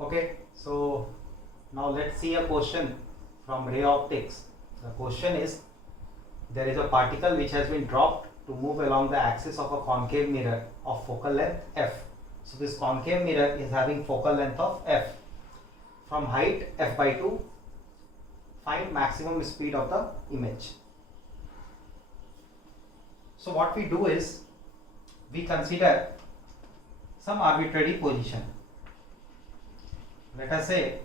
Okay, so now let's see a question from ray optics. The question is, there is a particle which has been dropped to move along the axis of a concave mirror of focal length f. So this concave mirror is having focal length of f. From height f by 2, find maximum speed of the image. So what we do is, we consider some arbitrary position. Let us say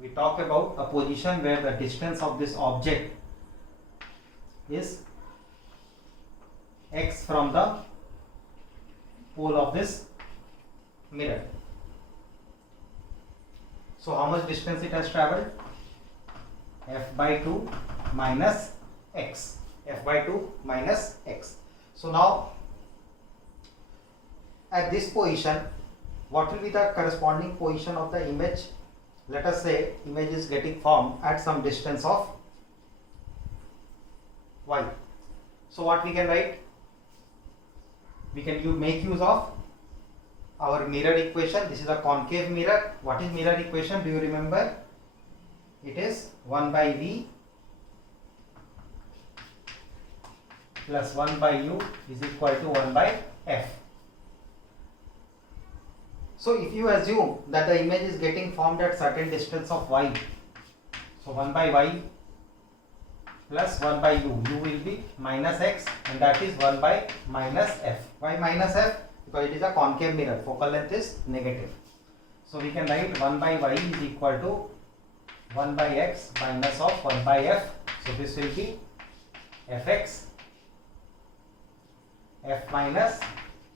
we talk about a position where the distance of this object is x from the pole of this mirror. So how much distance it has traveled? F by 2 minus x. F by 2 minus x. So now at this position, what will be the corresponding position of the image? Let us say image is getting formed at some distance of y. So what we can write? We can make use of our mirror equation. This is a concave mirror. What is mirror equation? Do you remember? It is 1 by v plus 1 by u is equal to 1 by f. So if you assume that the image is getting formed at certain distance of y, so 1 by y plus 1 by u will be minus x, and that is 1 by minus f. Why minus f? Because it is a concave mirror, focal length is negative. So we can write 1 by y is equal to 1 by x minus of 1 by f. So this will be fx f minus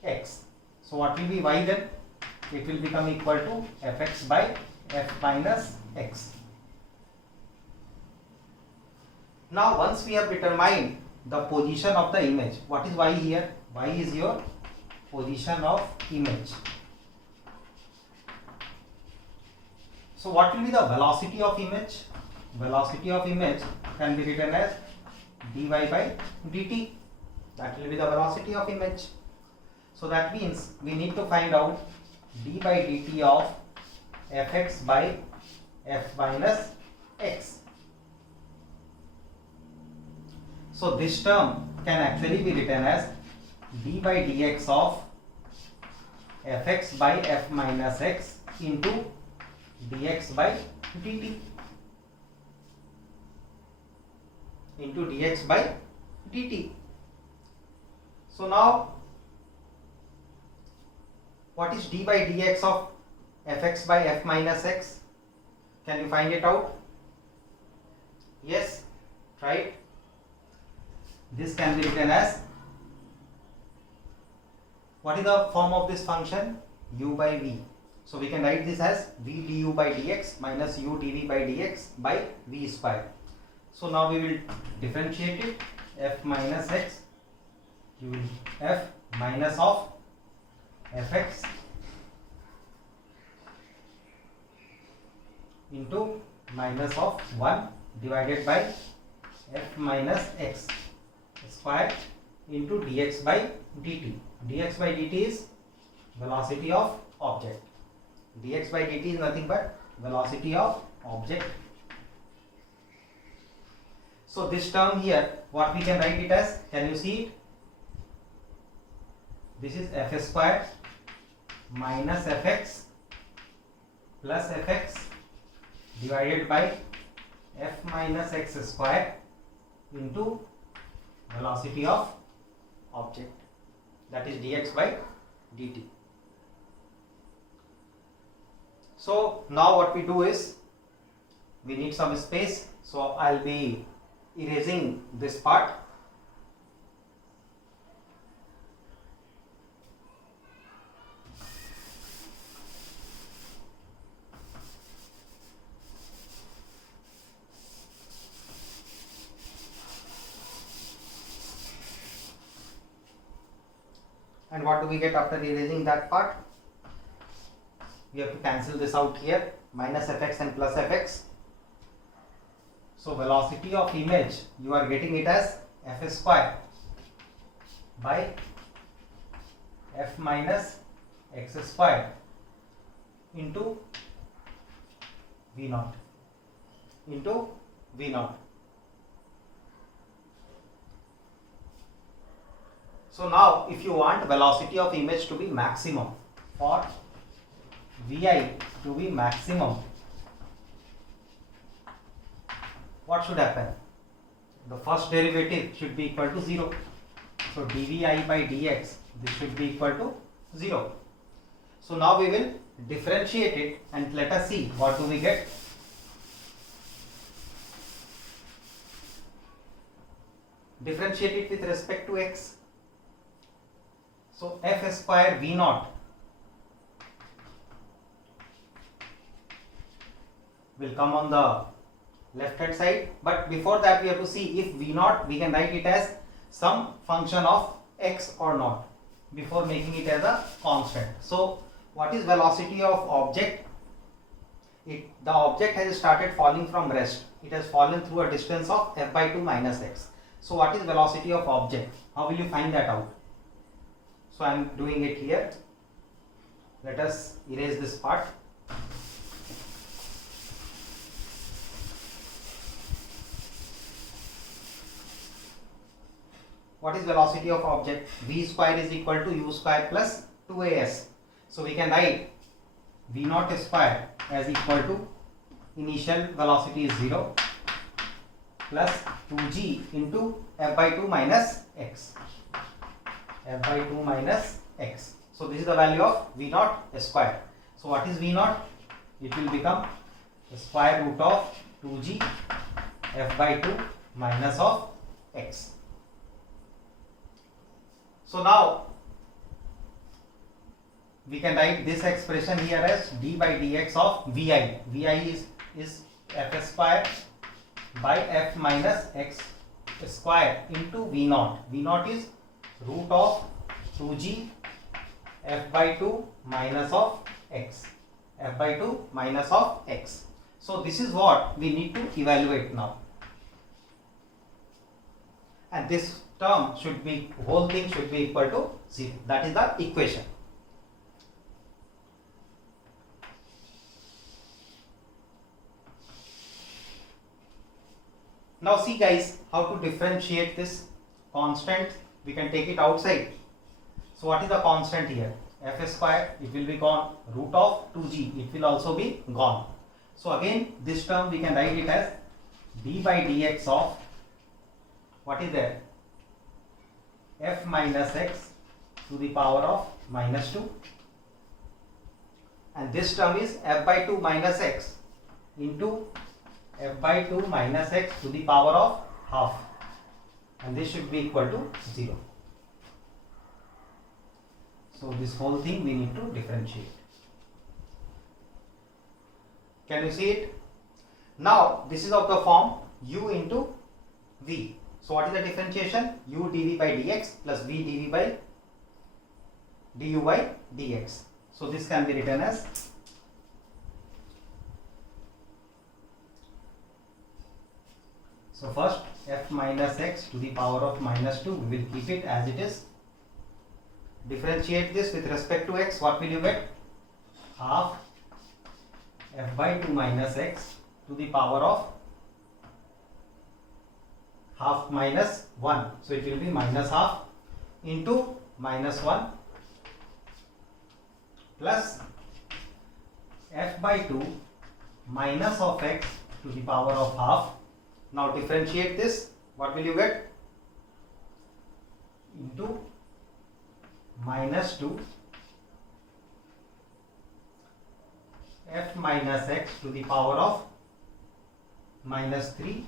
x. So what will be y then? It will become equal to fx by f minus x. Now once we have determined the position of the image, what is y here? Y is your position of image. So what will be the velocity of image? Velocity of image can be written as dy by dt. That will be the velocity of image. So that means we need to find out d by dt of fx by f minus x. So this term can actually be written as d by dx of fx by f minus x into dx by dt into dx by dt. So now what is d by dx of fx by f minus x? Can you find it out? Yes, try it. This can be written as, what is the form of this function? U by v. So we can write this as v du by dx minus u dv by dx by v square. So now we will differentiate it. F minus x, you will f minus of fx into minus of 1 divided by f minus x square into dx by dt. Dx by dt is velocity of object. Dx by dt is nothing but velocity of object. So this term here, what we can write it as? Can you see it? This is f square minus fx plus fx divided by f minus x square into velocity of object, that is dx by dt. So now what we do is, we need some space, so I'll be erasing this part. And what do we get after erasing that part? We have to cancel this out here, minus fx and plus fx. So velocity of image, you are getting it as f square by f minus x square into V naught into V naught. So now if you want velocity of image to be maximum, for Vi to be maximum, what should happen? The first derivative should be equal to 0. So dvi by dx, this should be equal to 0. So now we will differentiate it and let us see what do we get. Differentiate it with respect to x. So f square V naught will come on the left hand side, but before that we have to see if V naught, we can write it as some function of x or not before making it as a constant. So what is velocity of object? The object has started falling from rest. It has fallen through a distance of f by 2 minus x. So what is velocity of object? How will you find that out? So I am doing it here. Let us erase this part. What is velocity of object? V square is equal to u square plus 2as. So we can write V naught square as equal to initial velocity is 0 plus 2g into f by 2 minus x. F by 2 minus x. So this is the value of V naught square. So what is V naught? It will become the square root of 2g f by 2 minus of x. So now we can write this expression here as d by dx of Vi. Vi is f square by f minus x square into V naught. V naught is root of 2g f by 2 minus of x. F by 2 minus of x. So this is what we need to evaluate now. And this term should be, whole thing should be equal to 0. That is the equation. Now see guys, how to differentiate this constant. We can take it outside. So what is the constant here? F square, it will be gone. Root of 2g, it will also be gone. So again, this term we can write it as d by dx of, what is there? F minus x to the power of minus 2. And this term is f by 2 minus x into f by 2 minus x to the power of half. And this should be equal to 0. So this whole thing we need to differentiate. Can you see it? Now this is of the form u into v. So what is the differentiation? U dv by dx plus v dv by du by dx. So this can be written as so first f minus x to the power of minus 2, we will keep it as it is. Differentiate this with respect to x, what will you get? Half f by 2 minus x to the power of half minus 1. So it will be minus half into minus 1 plus f by 2 minus of x to the power of half. Now differentiate this, what will you get? Into minus 2 f minus x to the power of minus 3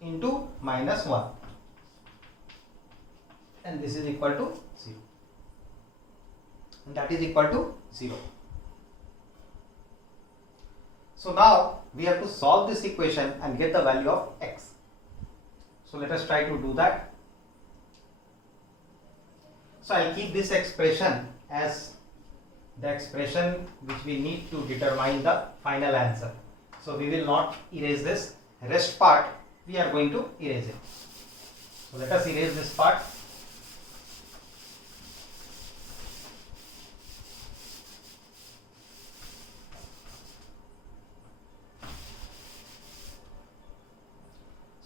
into minus 1, and this is equal to 0, and that is equal to 0. So now we have to solve this equation and get the value of x. So let us try to do that. So I will keep this expression as the expression which we need to determine the final answer. So we will not erase this rest part, we are going to erase it. So let us erase this part.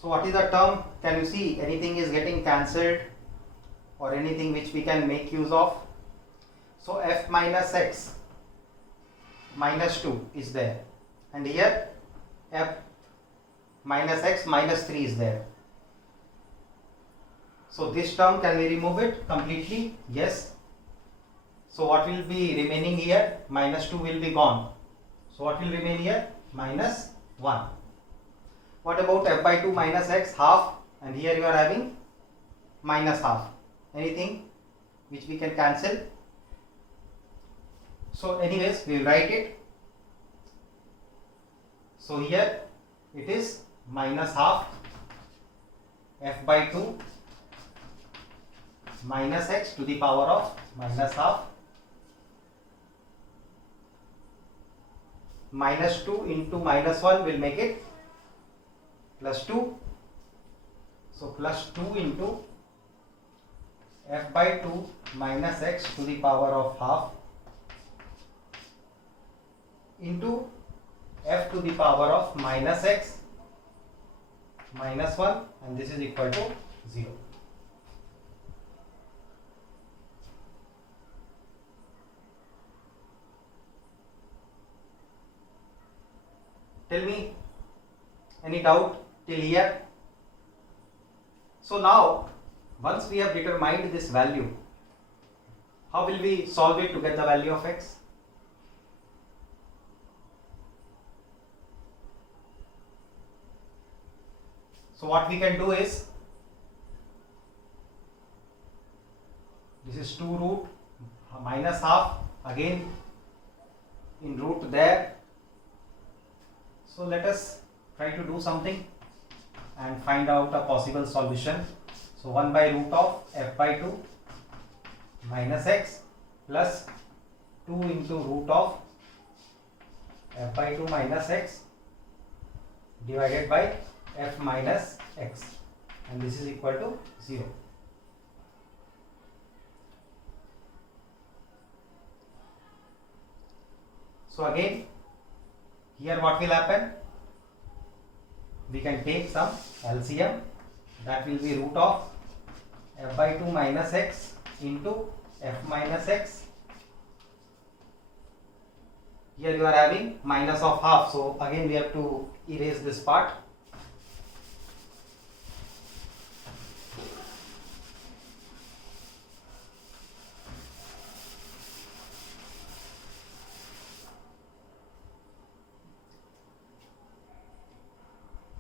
So what is the term? Can you see anything is getting cancelled or anything which we can make use of? So f minus x minus 2 is there, and here f minus x minus 3 is there. So this term, can we remove it completely? Yes. So what will be remaining here? Minus 2 will be gone. So what will remain here? Minus 1. What about f by 2 minus x? Half, and here you are having minus half. Anything which we can cancel? So anyways, we will write it. So here it is minus half f by 2 minus x to the power of minus half minus 2 into minus 1 will make it plus 2. So plus 2 into f by 2 minus x to the power of half into f to the power of minus x minus 1, and this is equal to 0. Tell me, any doubt till here? So now, once we have determined this value, how will we solve it to get the value of x? So what we can do is, this is 2 root minus half, again in root there. So let us try to do something and find out a possible solution. So 1 by root of f by 2 minus x plus 2 into root of f by 2 minus x divided by f minus x, and this is equal to 0. So again, here what will happen? We can take some LCM, that will be root of f by 2 minus x into f minus x. Here you are having minus of half, so again we have to erase this part.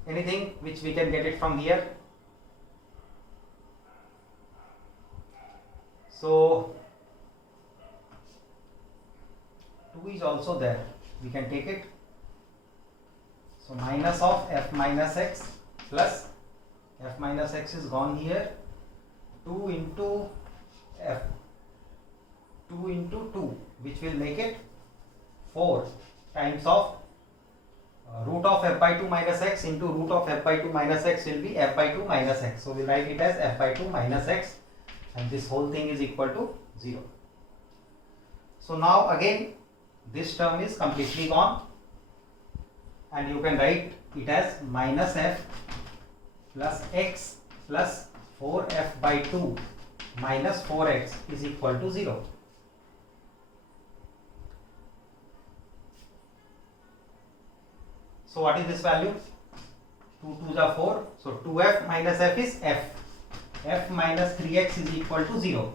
Anything which we can get it from here? So 2 is also there, we can take it. So minus of f minus x plus f minus x is gone here, 2 into f, 2 into 2, which will make it 4 times of root of f by 2 minus x into root of f by 2 minus x will be f by 2 minus x. So we write it as f by 2 minus x, and this whole thing is equal to 0. So now again this term is completely gone, and you can write it as minus f plus x plus 4f by 2 minus 4x is equal to 0. So what is this value? 2 2s are 4. So 2f minus f is f. F minus 3x is equal to 0.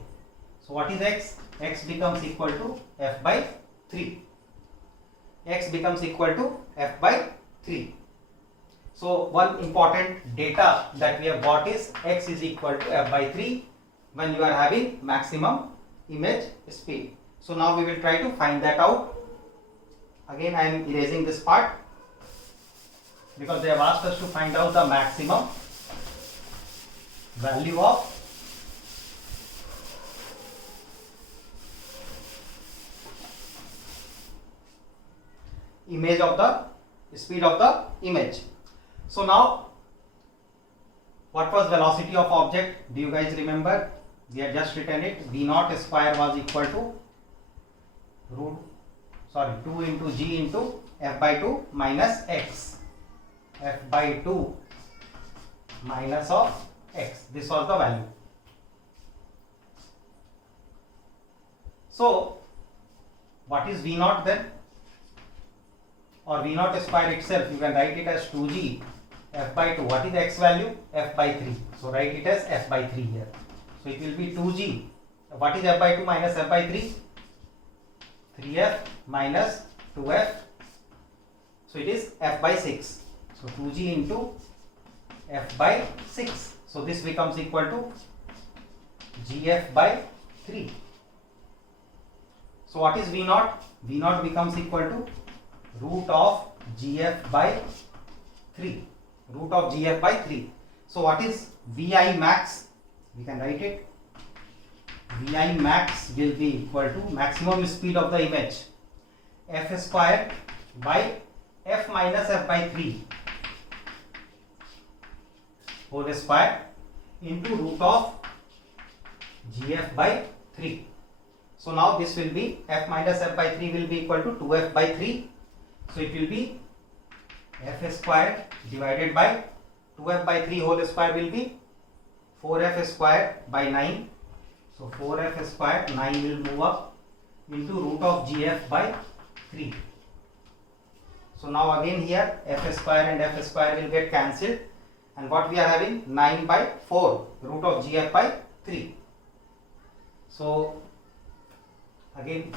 So what is x? X becomes equal to f by 3. X becomes equal to f by 3. So one important data that we have got is x is equal to f by 3 when you are having maximum image speed. So now we will try to find that out. Again I am erasing this part, because they have asked us to find out the maximum value of image of the speed of the image. So now, what was velocity of object? Do you guys remember? We had just written it. V naught square was equal to 2 into g into f by 2 minus x. F by 2 minus of x. This was the value. So what is V naught then? Or V naught square itself, you can write it as 2g f by 2. What is the x value? F by 3. So write it as f by 3 here. So it will be 2g. What is f by 2 minus f by 3? 3f minus 2f. So it is f by 6. So 2g into f by 6. So this becomes equal to gf by 3. So what is V naught? V naught becomes equal to root of gf by 3. Root of gf by 3. So what is Vi max? We can write it. Vi max will be equal to maximum speed of the image f square by f minus f by 3 whole square into root of gf by 3. So now this will be f minus f by 3 will be equal to 2f by 3. So it will be f square divided by 2f by 3 whole square will be 4f square by 9. So 4f square 9 will move up into root of gf by 3. So now again here f square and f square will get cancelled, and what we are having 9 by 4 root of gf by 3. So again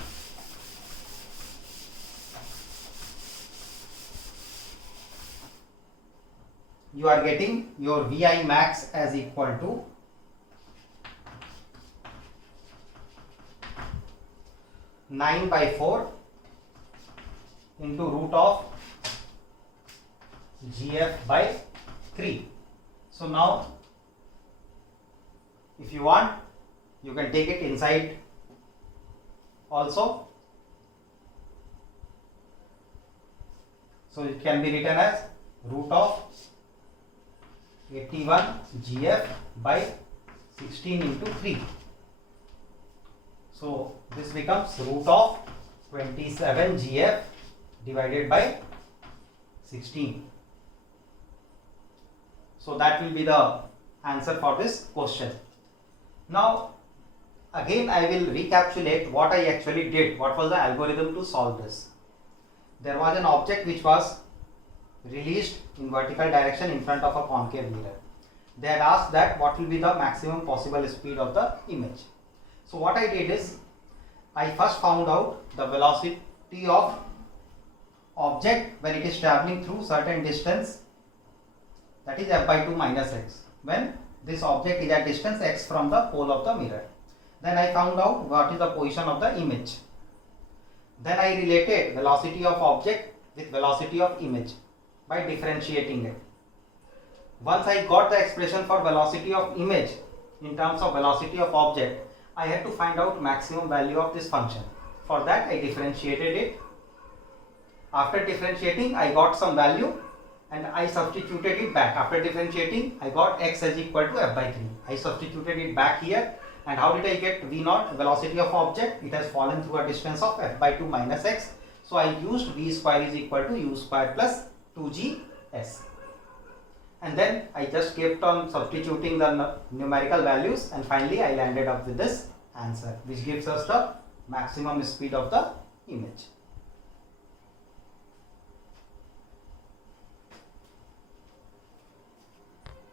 you are getting your Vi max as equal to nine by 4 into root of gf by 3. So now if you want, you can take it inside also. So it can be written as root of 81 gf by 16 into 3. So this becomes root of 27 gf divided by 16. So that will be the answer for this question. Now again I will recapitulate what I actually did. What was the algorithm to solve this? There was an object which was released in vertical direction in front of a concave mirror. They had asked that what will be the maximum possible speed of the image. So what I did is I first found out the velocity of object when it is traveling through certain distance, that is f by 2 minus x, when this object is at distance x from the pole of the mirror. Then I found out what is the position of the image. Then I related velocity of object with velocity of image by differentiating it. Once I got the expression for velocity of image in terms of velocity of object, I had to find out maximum value of this function. For that I differentiated it. After differentiating I got some value and I substituted it back. After differentiating I got x as equal to f by 3. I substituted it back here, and how did I get V naught, velocity of object? It has fallen through a distance of f by 2 minus x. So I used v square is equal to u square plus 2gs. And then I just kept on substituting the numerical values, and finally I landed up with this answer, which gives us the maximum speed of the image.